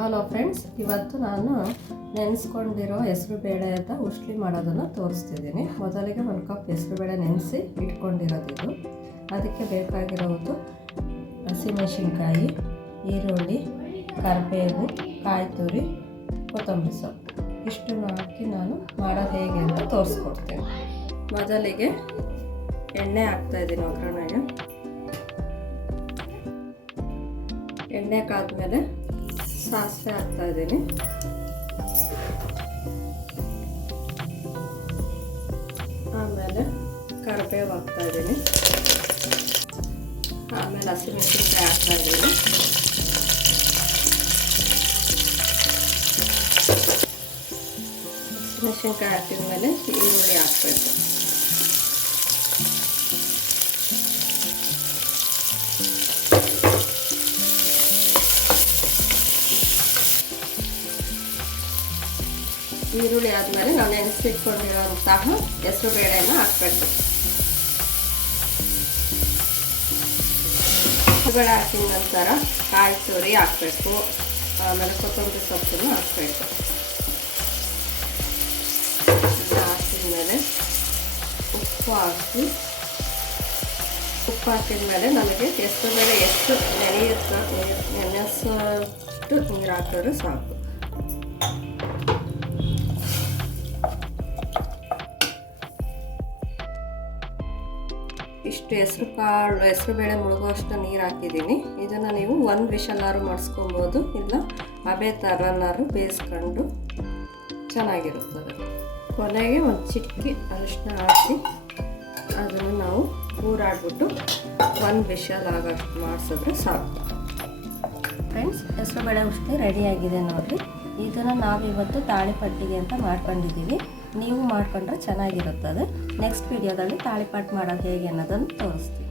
Hello friends, ಇವತ್ತು ನಾನು ನೆನೆಸ್ಕೊಂಡಿರೋ ಹೆಸರುಬೇಳೆದ ಉಸ್ಲಿ ಮಾಡೋದನ್ನು ತೋರಿಸ್ತಿದ್ದೀನಿ. ಮೊದಲಿಗೆ 1 ಕಪ್ ಹೆಸರುಬೇಳೆ ನೆನೆಸಿ ಇಟ್ಕೊಂಡಿರೋದಿದು. ಅದಕ್ಕೆ ಬೇಕಾಗಿರೋದು ಹಸಿಮೆಣಸಿನ್ಕಾಯಿ, ಈರುಳ್ಳಿ, ಕರಿಬೇವು, ಕಾಯಿ ತುರಿ, ಕೊತ್ತಂಬರಿ ಸೊಪ್ಪು. ಇಷ್ಟನ್ನು ಹಾಕಿ ನಾನು ಮಾಡೋದು ಹೇಗೆ ಅಂತ ತೋರಿಸ್ಕೊಡ್ತೀನಿ. ಮೊದಲಿಗೆ ಎಣ್ಣೆ ಹಾಕ್ತಾಯಿದ್ದೀನಿ ಒಗ್ಗರಣೆಗೆ. ಎಣ್ಣೆ ಕಾದ್ಮೇಲೆ ಸಾಸಿವೆ ಹಾಕ್ತಾ ಇದ್ದೀನಿ. ಆಮೇಲೆ ಕರಿಬೇವು ಹಾಕ್ತಾ ಇದ್ದೀನಿ. ಆಮೇಲೆ ಹಸಿಮೆಣಸಿನ್ಕಾಯಿ ಹಾಕ್ತಾ ಇದ್ದೀನಿ. ಹಸಿಮೆಣಸಿನ್ಕಾಯಿ ಹಾಕಿದ ಮೇಲೆ ಈರುಳ್ಳಿ ಹಾಕಬೇಕು. ಈರುಳ್ಳಿ ಆದಮೇಲೆ ನಾವು ನೆನೆಸಿಟ್ಕೊಂಡಿರುವಂತಹ ಹೆಸರುಬೇಳೆಯನ್ನು ಹಾಕಬೇಕು. ಹೆಸರುಬೇಳೆ ಹಾಕಿದ ನಂತರ ಕಾಯಿ ತುರಿ ಹಾಕಬೇಕು. ಆಮೇಲೆ ಕೊತ್ತಂಬರಿ ಸೊಪ್ಪನ್ನು ಹಾಕಬೇಕು. ಹಾಕಿದ್ಮೇಲೆ ಉಪ್ಪು ಹಾಕಿದ ಮೇಲೆ ನಮಗೆ ಹೆಸರುಬೇಳೆ ಎಷ್ಟು ನೆನೆಯುತ್ತೋ ನೆನೆಸೋಷ್ಟು ನೀರು ಹಾಕಿದ್ರೆ ಸಾಕು. ಇಷ್ಟು ಹೆಸರುಬೇಳೆ ಮುಳುಗುವಷ್ಟು ನೀರು ಹಾಕಿದ್ದೀನಿ. ಇದನ್ನು ನೀವು 1 ವಿಷಲ್ಲಾರು ಮಾಡಿಸ್ಕೊಬೋದು, ಇಲ್ಲ ಅದೇ ಥರನಾರು ಬೇಯಿಸ್ಕೊಂಡು ಚೆನ್ನಾಗಿರುತ್ತದೆ. ಕೊನೆಗೆ ಒಂದು ಚಿಟಕಿ ಅರಿಶಿನ ಹಾಕಿ ಅದನ್ನು ನಾವು ಊರಾಡ್ಬಿಟ್ಟು 1 ವಿಷಲ್ ಆಗೋಷ್ಟು ಮಾಡಿಸಿದ್ರೆ ಸಾಕು. ಫ್ರೆಂಡ್ಸ್, ಹೆಸರುಬೇಳೆ ಉಸ್ಲಿ ರೆಡಿಯಾಗಿದೆ ನೋಡಿರಿ. ಇದನ್ನು ನಾವಿವತ್ತು ತಾಳಿಪಟ್ಟಿಗೆ ಅಂತ ಮಾಡ್ಕೊಂಡಿದ್ದೀವಿ. ನೀವು ಮಾಡ್ಕೊಂಡ್ರೆ ಚೆನ್ನಾಗಿರುತ್ತದೆ. ನೆಕ್ಸ್ಟ್ ವಿಡಿಯೋದಲ್ಲಿ ತಾಳಿಪಟ್ಟು ಮಾಡೋದು ಹೇಗೆ ಅನ್ನೋದನ್ನು ತೋರಿಸ್ತೀವಿ.